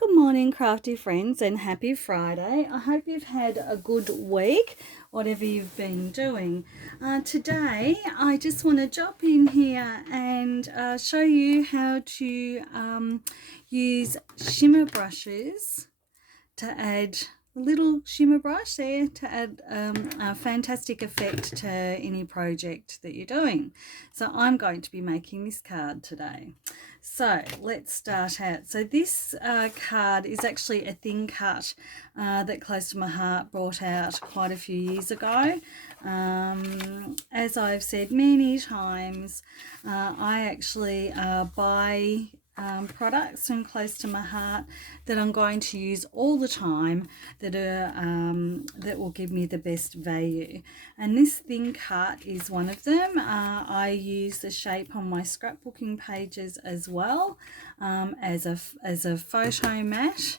Good morning, crafty friends, and happy Friday. I hope you've had a good week, whatever you've been doing. Today, I just want to jump in here and show you how to use shimmer brushes to add a little shimmer brush there to add a fantastic effect to any project that you're doing. So I'm going to be making this card today. So let's start out. So this card is actually a thin cut that Close to My Heart brought out quite a few years ago. As I've said many times, I actually buy products from Close to My Heart that I'm going to use all the time that are that will give me the best value, and this thin cut is one of them. I use the shape on my scrapbooking pages as well as a photo mat,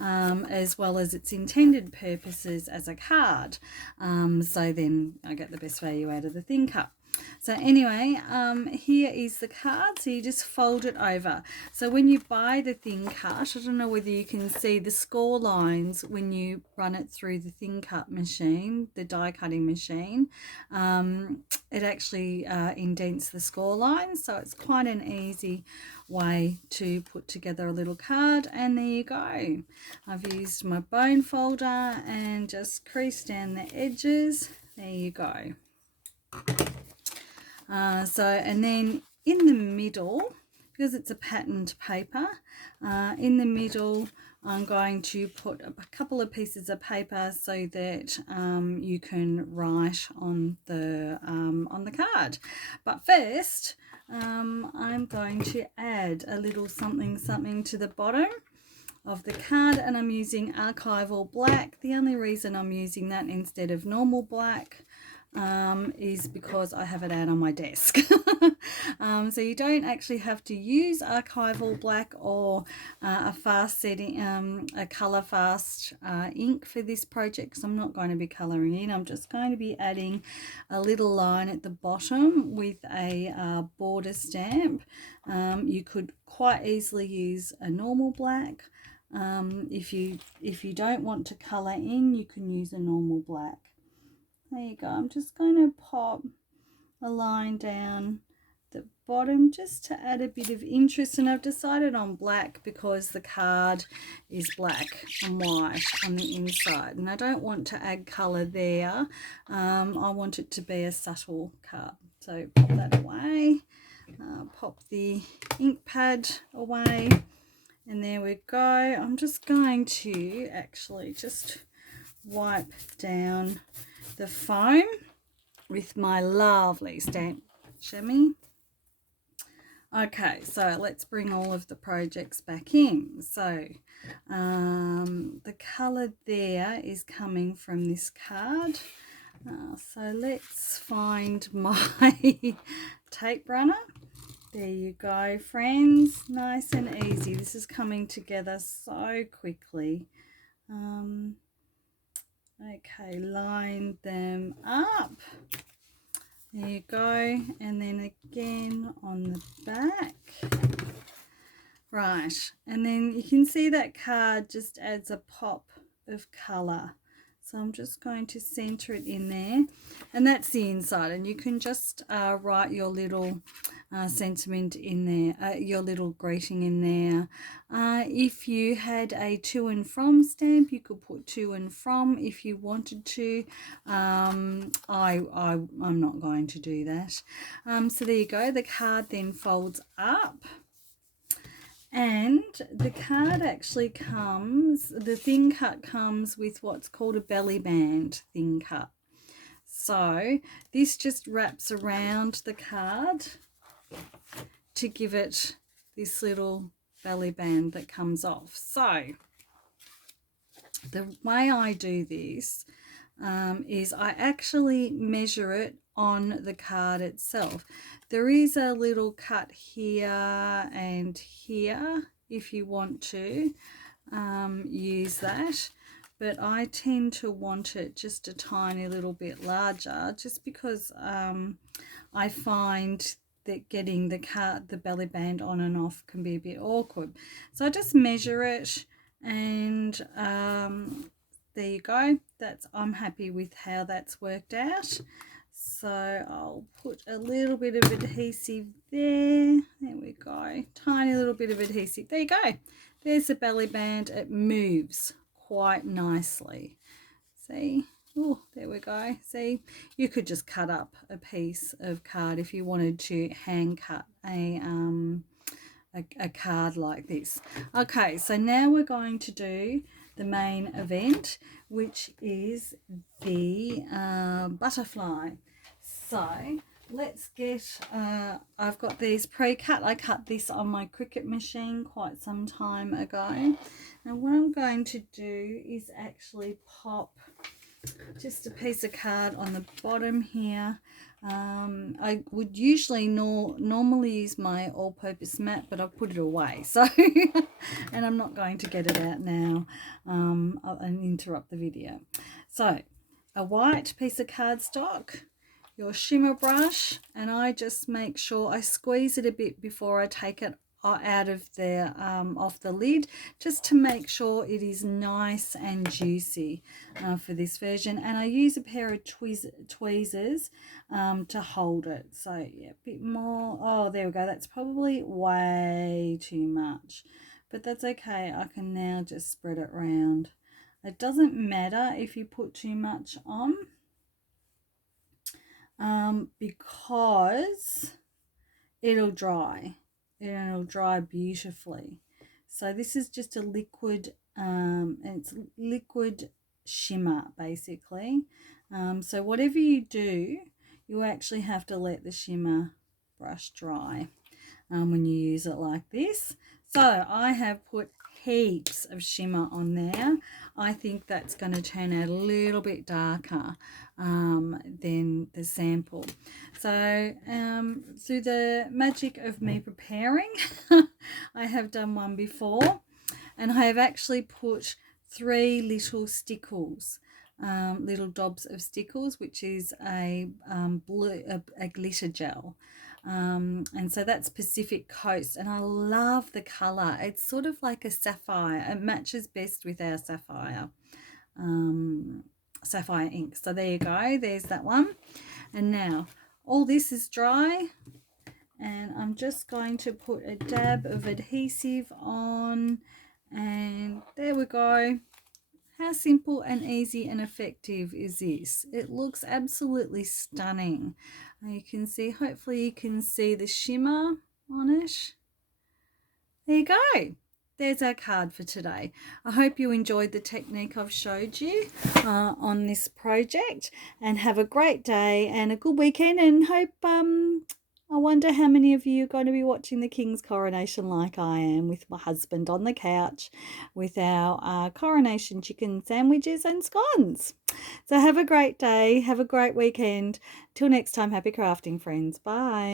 as well as its intended purposes as a card, so then I get the best value out of the thin cut. So anyway, here is the card. So you just fold it over. So when you buy the thin cut, I don't know whether you can see the score lines when you run it through the thin cut machine, the die cutting machine. It actually indents the score lines, so it's quite an easy way to put together a little card. And there you go. I've used my bone folder and just creased down the edges. There you go. And then in the middle, because it's a patterned paper, in the middle I'm going to put a couple of pieces of paper so that you can write on the card. But first, I'm going to add a little something to the bottom of the card, and I'm using archival black. The only reason I'm using that instead of normal black is because I have it out on my desk. So you don't actually have to use archival black or a fast setting, a color fast ink for this project, because I'm not going to be coloring in. I'm just going to be adding a little line at the bottom with a border stamp. You could quite easily use a normal black. If you don't want to color in, you can use a normal black. There you go. I'm just going to pop a line down the bottom just to add a bit of interest, and I've decided on black because the card is black and white on the inside, and I don't want to add colour there. I want it to be a subtle card. So pop that away, pop the ink pad away, and there we go. I'm just going to actually just wipe down the foam with my lovely stamp chamois. Okay, so let's bring all of the projects back in. So the colour there is coming from this card. So let's find my tape runner. There you go, friends. Nice and easy. This is coming together so quickly. Okay, line them up. There you go, and then again on the back. Right, and then you can see that card just adds a pop of colour. So I'm just going to centre it in there, and that's the inside, and you can just write your little sentiment in there, your little greeting in there. If you had a to and from stamp, you could put to and from if you wanted to. I'm not going to do that. So there you go. The card then folds up. And the card actually comes, the thin cut comes with what's called a belly band thin cut. So this just wraps around the card to give it this little belly band that comes off. So the way I do this is I actually measure it on the card itself. There is a little cut here and here if you want to use that, but I tend to want it just a tiny little bit larger, just because I find that getting the belly band on and off can be a bit awkward. So I just measure it and there you go. I'm happy with how that's worked out. So I'll put a little bit of adhesive there. There we go. Tiny little bit of adhesive. There you go. There's the belly band. It moves quite nicely. See? Oh, there we go. See, you could just cut up a piece of card if you wanted to hand cut a card like this. Okay, so now we're going to do the main event, which is the butterfly. So let's get, I've got these pre-cut. I cut this on my Cricut machine quite some time ago. Now what I'm going to do is actually pop just a piece of card on the bottom here. I would usually normally use my all-purpose mat, but I've put it away, so and I'm not going to get it out now and interrupt the video. So a white piece of cardstock, your shimmer brush, and I just make sure I squeeze it a bit before I take it out of the off the lid, just to make sure it is nice and juicy for this version. And I use a pair of tweezers to hold it. So yeah, a bit more. Oh, there we go. That's probably way too much, but that's okay. I can now just spread it around. It doesn't matter if you put too much on because it'll dry. It'll dry beautifully. So this is just a liquid, it's liquid shimmer basically. So whatever you do, you actually have to let the shimmer brush dry when you use it like this. So I have put heaps of shimmer on there. I think that's going to turn out a little bit darker than the sample. So through the magic of me preparing, I have done one before, and I have actually put 3 little stickles, little dobs of stickles, which is a glitter gel. And so that's Pacific Coast, and I love the color. It's sort of like a sapphire. It matches best with our sapphire ink. So there you go, there's that one. And now all this is dry, and I'm just going to put a dab of adhesive on, and there we go. How simple and easy and effective is this? It looks absolutely stunning. You can see, hopefully you can see the shimmer on it. There you go. There's our card for today. I hope you enjoyed the technique I've showed you on this project, and have a great day and a good weekend, and hope I wonder how many of you are going to be watching the King's coronation like I am, with my husband on the couch with our coronation chicken sandwiches and scones. So have a great day. Have a great weekend. Till next time, happy crafting, friends. Bye.